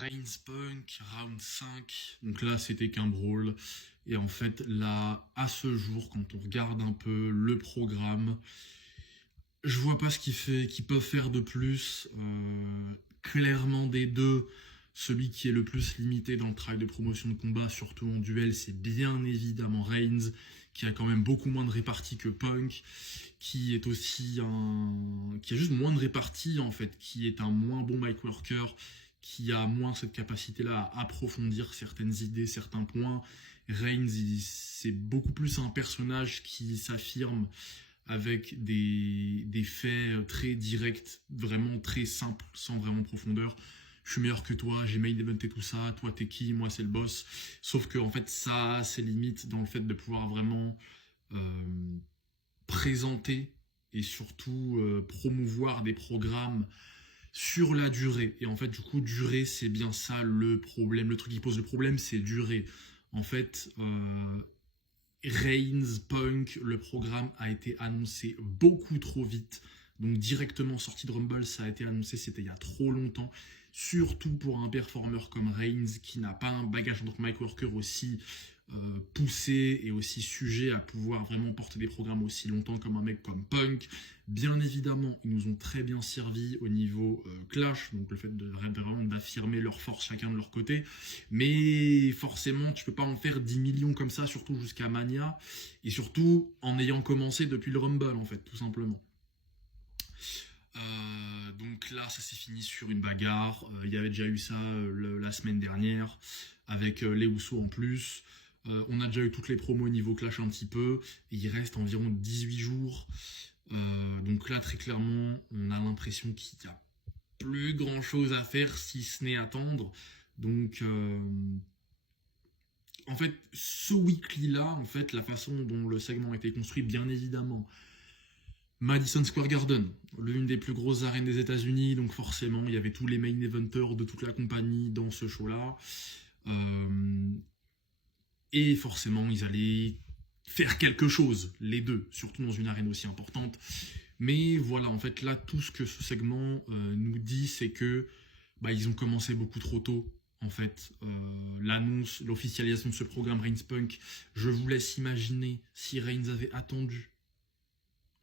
Reigns Punk, round 5. Donc là, c'était qu'un brawl. Et en fait, là, à ce jour, quand on regarde un peu le programme, je vois pas ce qu'ils peuvent faire de plus. Clairement, des deux, celui qui est le plus limité dans le travail de promotion de combat, surtout en duel, c'est bien évidemment Reigns, qui a quand même beaucoup moins de répartie que Punk, qui est aussi qui a juste moins de répartie en fait, qui est un moins bon mic worker, qui a moins cette capacité-là à approfondir certaines idées, certains points. Reigns, c'est beaucoup plus un personnage qui s'affirme avec des faits très directs, vraiment très simples, sans vraiment de profondeur. Je suis meilleur que toi, j'ai main eventé tout ça, toi t'es qui, moi c'est le boss. Sauf que en fait ça a ses limites dans le fait de pouvoir vraiment présenter et surtout promouvoir des programmes sur la durée. Et en fait du coup durée c'est bien ça le problème. Le truc qui pose le problème c'est durée. En fait Reigns, Punk, le programme a été annoncé beaucoup trop vite. Donc directement sorti de Rumble, ça a été annoncé, c'était il y a trop longtemps. Surtout pour un performeur comme Reigns qui n'a pas un bagage en tant que mic worker aussi poussé et aussi sujet à pouvoir vraiment porter des programmes aussi longtemps comme un mec comme Punk. Bien évidemment, ils nous ont très bien servi au niveau clash, donc le fait d'affirmer leur force chacun de leur côté. Mais forcément, tu peux pas en faire 10 millions comme ça, surtout jusqu'à Mania, et surtout en ayant commencé depuis le Rumble en fait, tout simplement. Donc là, ça s'est fini sur une bagarre. Il y avait déjà eu ça la semaine dernière avec les Usos en plus. On a déjà eu toutes les promos au niveau clash un petit peu. Et il reste environ 18 jours. Donc là, très clairement, on a l'impression qu'il n'y a plus grand chose à faire si ce n'est attendre. Donc, en fait, ce weekly-là, en fait, la façon dont le segment a été construit, bien évidemment, Madison Square Garden, l'une des plus grosses arènes des États-Unis, donc forcément il y avait tous les main eventers de toute la compagnie dans ce show-là. Et forcément ils allaient faire quelque chose, les deux, surtout dans une arène aussi importante. Mais voilà, en fait là tout ce que ce segment nous dit, c'est que ils ont commencé beaucoup trop tôt. En fait, l'annonce, l'officialisation de ce programme Reigns Punk, je vous laisse imaginer si Reigns avait attendu.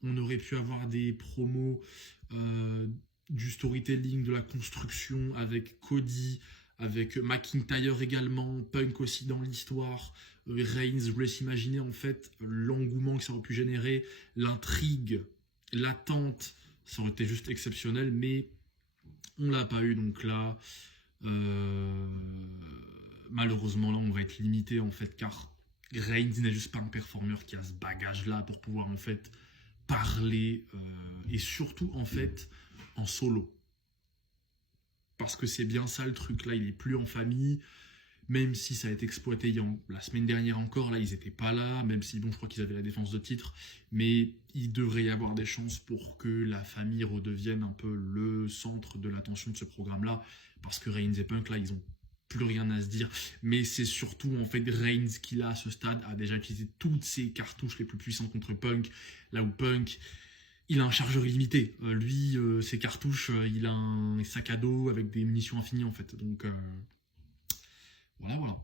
On aurait pu avoir des promos, du storytelling, de la construction avec Cody, avec McIntyre également, Punk aussi dans l'histoire, Reigns, je vous laisse imaginer en fait l'engouement que ça aurait pu générer, l'intrigue, l'attente, ça aurait été juste exceptionnel, mais on l'a pas eu, donc là, malheureusement là on va être limité en fait, car Reigns n'est juste pas un performeur qui a ce bagage là pour pouvoir en fait parler et surtout en fait en solo, parce que c'est bien ça le truc là, il est plus en famille, même si ça a été exploité la semaine dernière encore, là ils étaient pas là, même si bon je crois qu'ils avaient la défense de titre, mais il devrait y avoir des chances pour que la famille redevienne un peu le centre de l'attention de ce programme là, parce que Reigns et Punk là ils ont plus rien à se dire, mais c'est surtout en fait Reigns qui là à ce stade a déjà utilisé toutes ses cartouches les plus puissantes contre Punk, là où Punk il a un chargeur illimité, lui ses cartouches, il a un sac à dos avec des munitions infinies en fait, donc voilà.